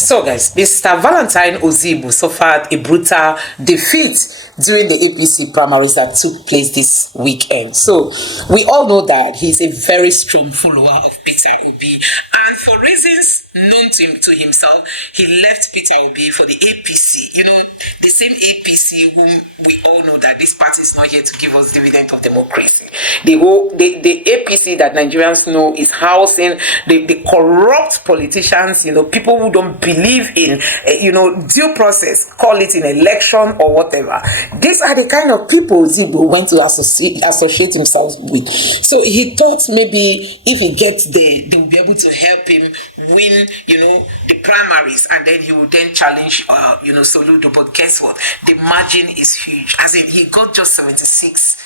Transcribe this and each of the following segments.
So guys, Mr. Valentine Ozigbo suffered a brutal defeat during the APC primaries that took place this weekend. So we all know that he's a very strong follower of Peter Obi, and for reasons known to himself, he left Peter Obi for the APC. You know, the same APC whom we all know that this party is not here to give us dividend of democracy. The APC that Nigerians know is housing the corrupt politicians, you know, people who don't believe in, due process, call it an election or whatever. These are the kind of people Ozigbo went to associate himself with. So he thought maybe if he gets there, they will be able to help him win, the primaries, and then he will then challenge, Soludo. But guess what? The margin is huge. As in, he got just 76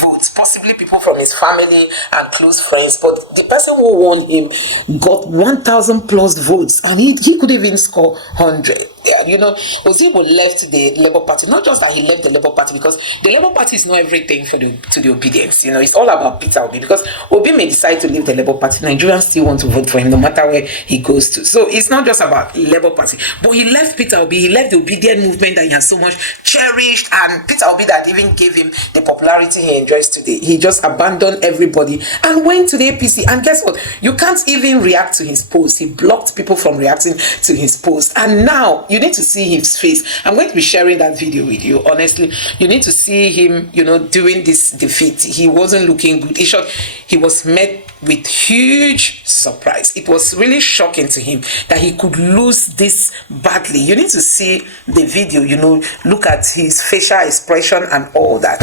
votes, possibly people from his family and close friends, but the person who won him got 1,000 plus votes, and he could even score 100. Ozigbo left the Labour Party. Not just that he left the Labour Party, because the Labour Party is not everything to the obedience. It's all about Peter Obi, because Obi may decide to leave the Labour Party. Nigerians still want to vote for him no matter where he goes to. So it's not just about Labour Party, but he left Peter Obi. He left the obedient movement that he has so much cherished, and Peter Obi that even gave him the popularity he enjoys today. He just abandoned everybody and went to the APC. And guess what? You can't even react to his post. He blocked people from reacting to his post. And now you need to see his face. I'm going to be sharing that video with you. Honestly, you need to see him, doing this defeat. He wasn't looking good. He was met with huge surprise. It was really shocking to him that he could lose this badly. You need to see the video, look at his facial expression and all that.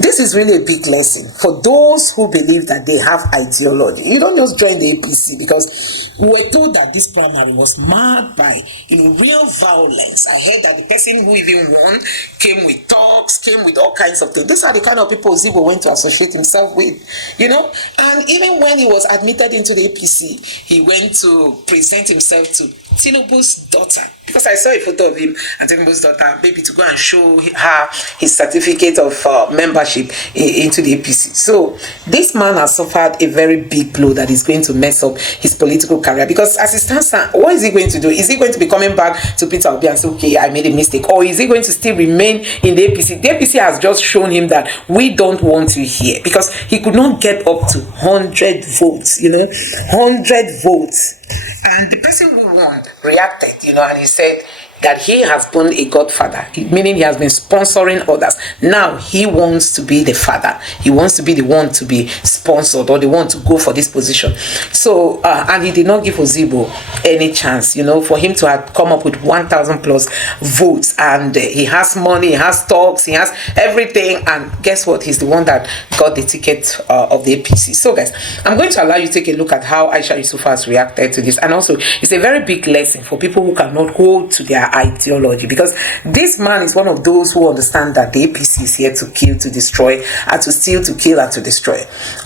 This is really a big lesson for those who believe that they have ideology. You don't just join the APC, because we were told that this primary was marked by real violence. I heard that the person who even won came with talks, came with all kinds of things. These are the kind of people Ozigbo went to associate himself with, And even when he was admitted into the APC, he went to present himself to Tinubu's daughter, because I saw a photo of him and Tinubu's daughter, maybe to go and show her his certificate of membership into the APC. So this man has suffered a very big blow that is going to mess up his political career, because as it stands now, what is he going to do? Is he going to be coming back to Peter Obi and say, okay, I made a mistake? Or is he going to still remain in the APC? The APC has just shown him that we don't want you here, because he could not get up to 100 votes, 100 votes. And the person who won reacted, and he said that he has been a godfather, meaning he has been sponsoring others. Now he wants to be the father. He wants to be the one to be sponsored, or the one to go for this position. So, and he did not give Ozigbo any chance, for him to have come up with 1,000 plus votes. And he has money, he has talks, he has everything. And guess what? He's the one that got the ticket of the APC. So guys, I'm going to allow you to take a look at how Aisha Yesufu has reacted to this. And also, it's a very big lesson for people who cannot hold to their ideology, because this man is one of those who understand that the APC is here to kill, to destroy, and to steal, to kill, and to destroy.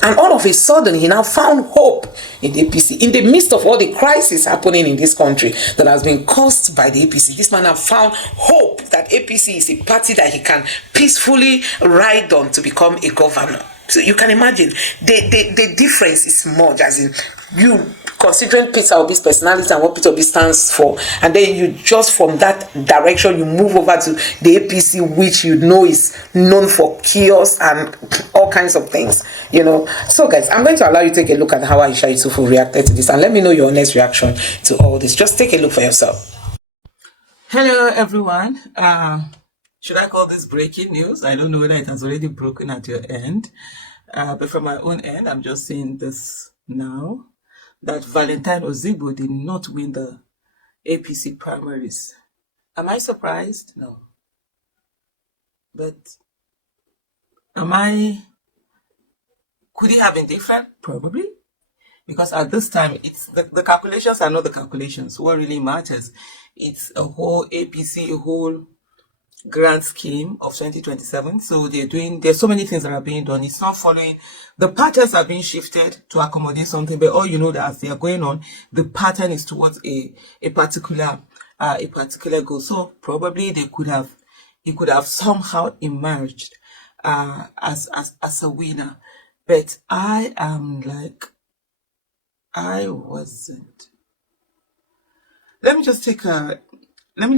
And all of a sudden, he now found hope in the APC. In the midst of all the crisis happening in this country that has been caused by the APC, this man has found hope that APC is a party that he can peacefully ride on to become a governor. So you can imagine the difference is much, as in you considering Peter Obi's personality and what Peter Obi stands for, and then you just from that direction you move over to the APC, which is known for chaos and all kinds of things, So guys, I'm going to allow you to take a look at how Aisha Yesufu reacted to this, and let me know your honest reaction to all this. Just take a look for yourself. Hello everyone. Should I call this breaking news? I don't know whether it has already broken at your end, but from my own end, I'm just saying this now, that Valentine Ozigbo did not win the APC primaries. Am I surprised? No. But could it have been different? Probably. Because at this time, it's the calculations are not the calculations. What really matters, it's a whole APC, a whole grand scheme of 2027. So there's so many things that are being done. It's not following, the patterns are being shifted to accommodate something, but all that as they are going on, the pattern is towards a particular goal. So probably he could have somehow emerged as a winner. But I am like, I wasn't. let me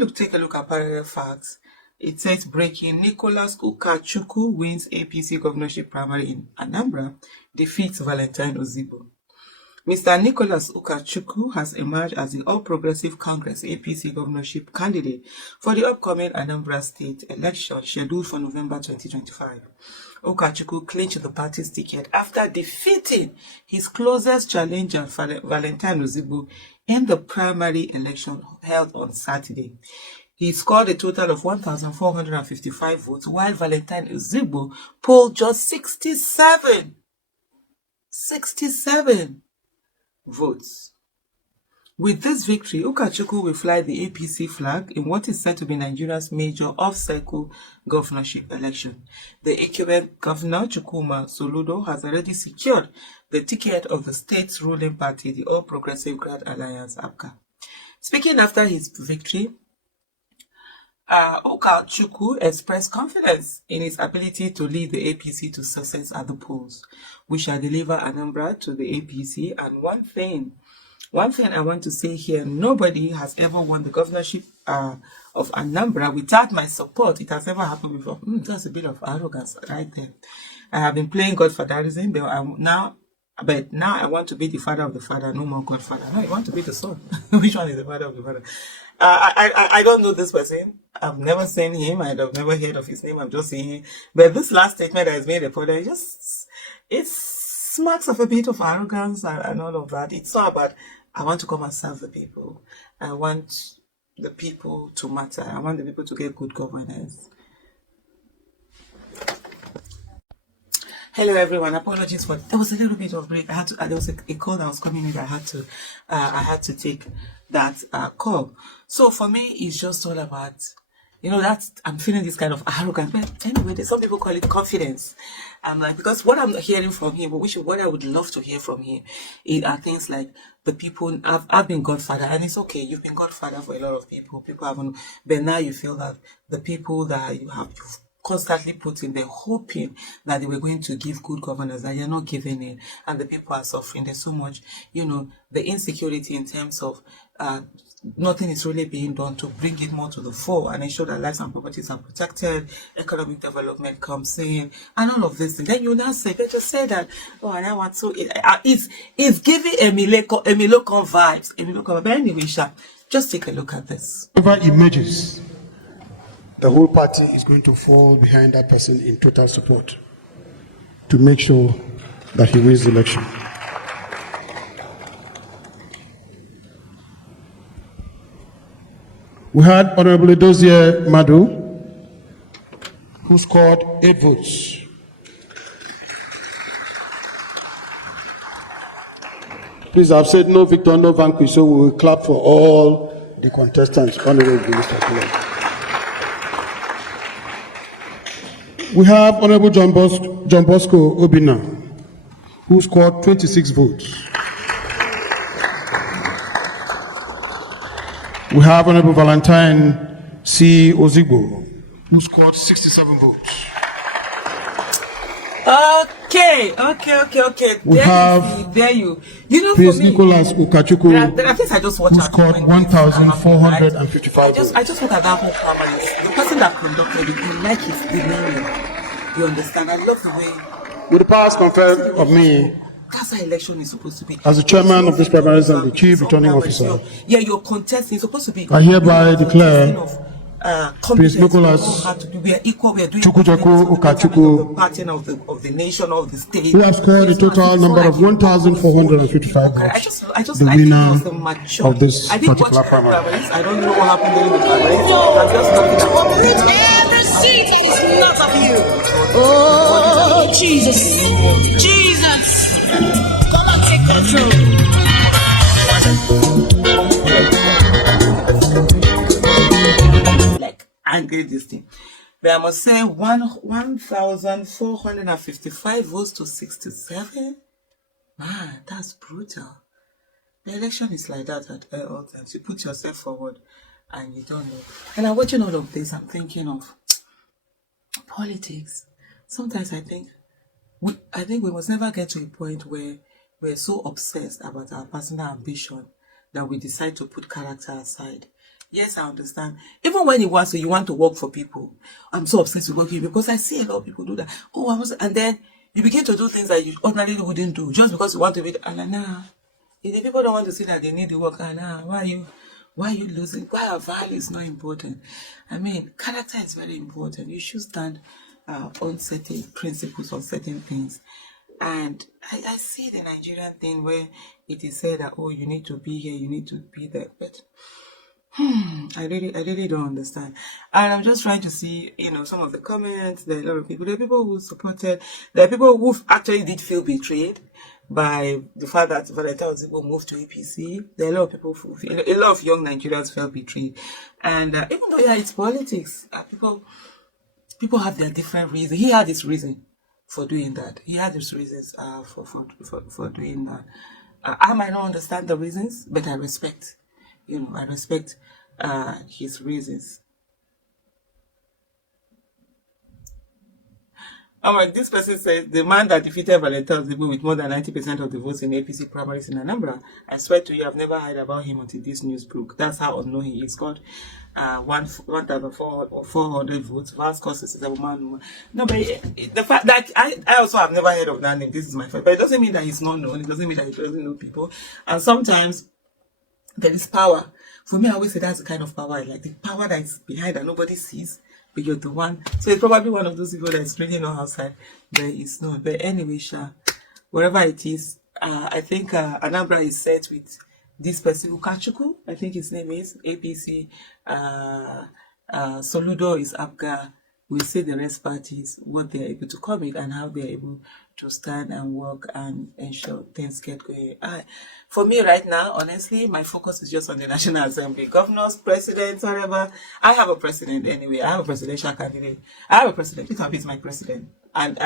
take a look at parallel facts. It says breaking: Nicholas Ukachukwu wins APC governorship primary in Anambra, defeats Valentine Ozigbo. Mr. Nicholas Ukachukwu has emerged as the All Progressive Congress APC governorship candidate for the upcoming Anambra State election scheduled for November 2025. Ukachukwu clinched the party's ticket after defeating his closest challenger, Valentine Ozigbo, in the primary election held on Saturday. He scored a total of 1,455 votes, while Valentine Ozigbo polled just 67 votes. With this victory, Ukachukwu will fly the APC flag in what is said to be Nigeria's major off-cycle governorship election. The incumbent governor, Chukwuma Soludo, has already secured the ticket of the state's ruling party, the All Progressive Grand Alliance, APCA. Speaking after his victory, Ukachukwu expressed confidence in his ability to lead the APC to success at the polls. We shall deliver Anambra to the APC, and one thing I want to say here: nobody has ever won the governorship of Anambra without my support. It has never happened before. That's a bit of arrogance right there. I have been playing godfatherism, but now I want to be the father of the father. No more godfather. Now I want to be the son. Which one is the father of the father? I don't know this person. I've never seen him. I've never heard of his name. I'm just seeing him. But this last statement that is made about it smacks of a bit of arrogance and all of that. It's not about, I want to come and serve the people. I want the people to matter. I want the people to get good governance. Hello everyone. Apologies for there was a little bit of break. There was a call that was coming in. I had to take that call. So for me, it's just all about, I'm feeling this kind of arrogance. But anyway, some people call it confidence. Because what I'm hearing from him, what I would love to hear from him, are things like the people. I've been godfather, and it's okay. You've been godfather for a lot of people. People haven't, but now you feel that the people that you've constantly put in there, hoping that they were going to give good governance, that you're not giving it, and the people are suffering. There's so much, the insecurity in terms of nothing is really being done to bring it more to the fore and ensure that lives and properties are protected, economic development comes in, and all of this. And then you now say, better say that, oh, and I want to, it's giving Emileko vibes. But anyway, just take a look at this. Whoever emerges, the whole party is going to fall behind that person in total support to make sure that he wins the election. We had Honorable Dozier Madu, who scored 8 votes. Please, I've said no victor, no vanquish, so we will clap for all the contestants. Honorable Minister. We have Honorable John Bosco Obina, who scored 26 votes. We have Honorable Valentine C. Ozigbo, who scored 67 votes. Okay. We have there you. Prince Nicholas Ukachukwu, who scored 1,455 votes. I just look at that whole primary. The person that conducted it, I like his demeanor. You understand? I love the way. With the powers conferred of me, that's how election is supposed to be. as the chairman of this primaries and the chief returning officer, you're contesting. It's supposed to be. I hereby declare Prince Nicholas Chukwujoku Ukachukwu, of the nation, of the state, who has scored a total number of 1,455 votes, the winner of this particular primary. I don't know what happened during the primaries. Uproot every seed that is not of you. Oh, Jesus. Come and take control. Angry this thing. But I must say 1,455 votes to 67. Man, that's brutal. The election is like that at all times. You put yourself forward and you don't know. And I'm watching all of this, I'm thinking of politics. Sometimes I think we must never get to a point where we're so obsessed about our personal ambition that we decide to put character aside. Yes, I understand. Even when you want to work for people. I'm so obsessed with working because I see a lot of people do that. And then you begin to do things that you ordinarily wouldn't do just because you want to be. And nah, if the people don't want to see that they need the work, nah, why are you losing? Why are values not important? I mean, character is very important. You should stand on certain principles, on certain things. And I see the Nigerian thing where it is said that, oh, you need to be here, you need to be there. But I really don't understand. And I'm just trying to see, some of the comments. There are a lot of people. There are people who supported. There are people who actually did feel betrayed by the fact that Valentine Ozigbo moved to APC. There are a lot of people a lot of young Nigerians felt betrayed. And even though it's politics, people have their different reasons. He had his reason for doing that. He had his reasons for doing that. I might not understand the reasons, but I respect. I respect his reasons. This person says, the man that defeated Valentine Ozigbo with more than 90% of the votes in Apc Primaries in Anambra, I swear to you, I've never heard about him until this news broke. That's how unknown he is. Got 1,400 votes. Vast causes is a woman. No, but the fact that I also have never heard of that name. This is my first. But it doesn't mean that he's not known. It doesn't mean that he doesn't know people. And sometimes there is power. For me, I always say that's the kind of power I like. The power that is behind that nobody sees, but you're the one. So it's probably one of those people that is really not outside, but it's not. But anyway, wherever it is, I think Anambra is set with this person, Ukachuku, I think his name is, APC, Soludo is Abga. We see the rest parties, what they're able to commit and how they're able to stand and work and ensure things get going. For me right now, honestly, my focus is just on the National Assembly. Governors, presidents, whatever. I have a president anyway. I have a presidential candidate. I have a president. Peter Obi is my president. And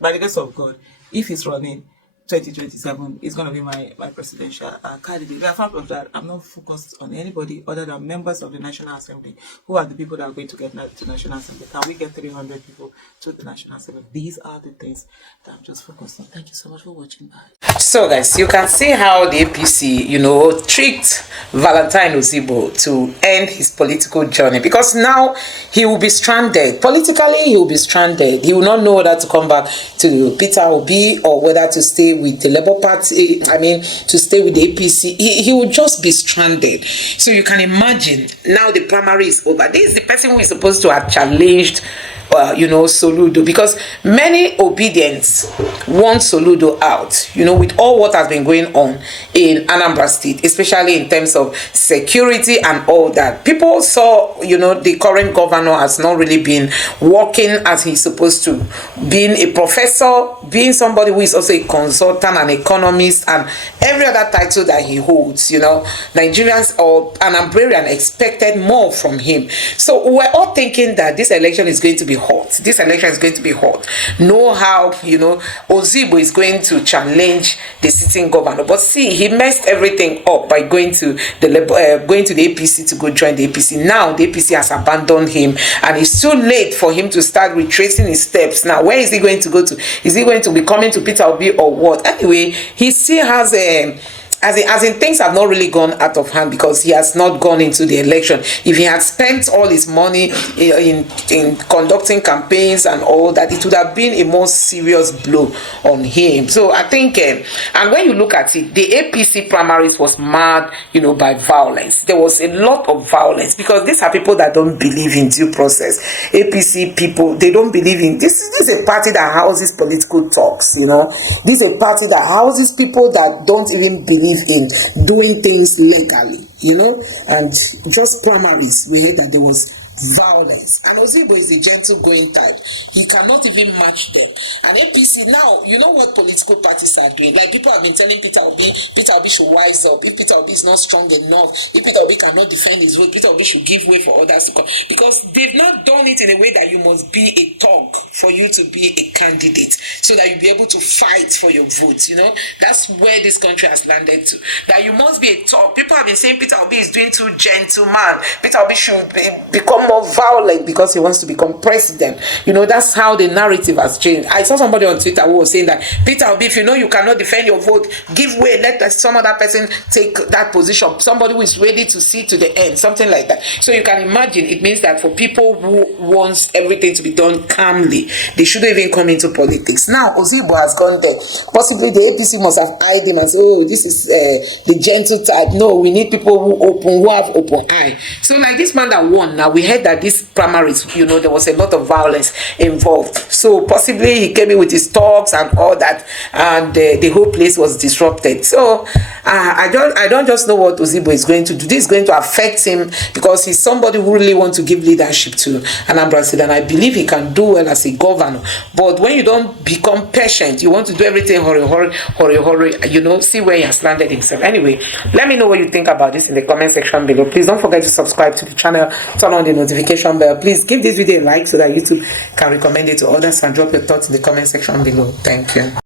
by the grace of God, if he's running 2027, is going to be my presidential candidate. Apart from that, I'm not focused on anybody other than members of the National Assembly, who are the people that are going to get to the National Assembly. Can we get 300 people to the National Assembly? These are the things that I'm just focused on. Thank you so much for watching. Bye. So guys, you can see how the APC, tricked Valentine Ozigbo to end his political journey, because now he will be stranded. Politically, he will be stranded. He will not know whether to come back to Peter Obi or whether to stay with the Labour Party, to stay with the APC. He will just be stranded. So you can imagine, now the primary is over. This is the person who is supposed to have challenged Soludo, because many obedients want Soludo out, with all what has been going on in Anambra State, especially in terms of security and all that. People saw, the current governor has not really been working as he's supposed to, being a professor, being somebody who is also a consultant, an economist, and every other title that he holds. Nigerians or Anambrarian expected more from him. So we're all thinking that this election is going to be hot. This election is going to be hot. Know how Ozigbo is going to challenge the sitting governor, but see, he messed everything up by going to the APC to go join the APC. Now the APC has abandoned him, and it's too late for him to start retracing his steps. Now where is he going to go to? Is he going to be coming to Peter Obi or what? Anyway, he still has as in things have not really gone out of hand, because he has not gone into the election. If he had spent all his money in conducting campaigns and all that, it would have been a more serious blow on him. So I think, and when you look at it, the APC primaries was marred, by violence. There was a lot of violence, because these are people that don't believe in due process. APC people, they don't believe in this. This is a party that houses political talks. This is a party that houses people that don't even believe in doing things legally, and just primaries, we heard that there was violence, and Ozigbo is a gentle going type. He cannot even match them. And APC now, you know what political parties are doing? Like, people have been telling Peter Obi should wise up. If Peter Obi is not strong enough, if Peter Obi cannot defend his vote, Peter Obi should give way for others to come, because they've not done it in a way that you must be a thug for you to be a candidate, so that you'll be able to fight for your vote. That's where this country has landed to, that you must be a thug. People have been saying Peter Obi is doing too gentleman. Peter Obi should become become more violent because he wants to become president. You know, that's how the narrative has changed. I saw somebody on Twitter who was saying that, Peter Obi, if you know you cannot defend your vote, give way, let some other person take that position. Somebody who is ready to see to the end, something like that. So you can imagine, it means that for people who wants everything to be done calmly, they shouldn't even come into politics. Now, Ozigbo has gone there. Possibly the APC must have eyed him and said, oh, this is the gentle type. No, we need people who have open eye. So like this man that won, now we heard that this primaries, you know, there was a lot of violence involved. So possibly he came in with his talks and all that, and the whole place was disrupted. So I don't just know what Ozigbo is going to do. This is going to affect him because he's somebody who really wants to give leadership to Anambra State, and I believe he can do well as a governor. But when you don't become patient, you want to do everything hurry, you know, see where he has landed himself. Anyway, let me know what you think about this in the comment section below. Please don't forget to subscribe to the channel, turn on the notification bell. Please give this video a like so that YouTube can recommend it to others, and drop your thoughts in the comment section below. Thank you.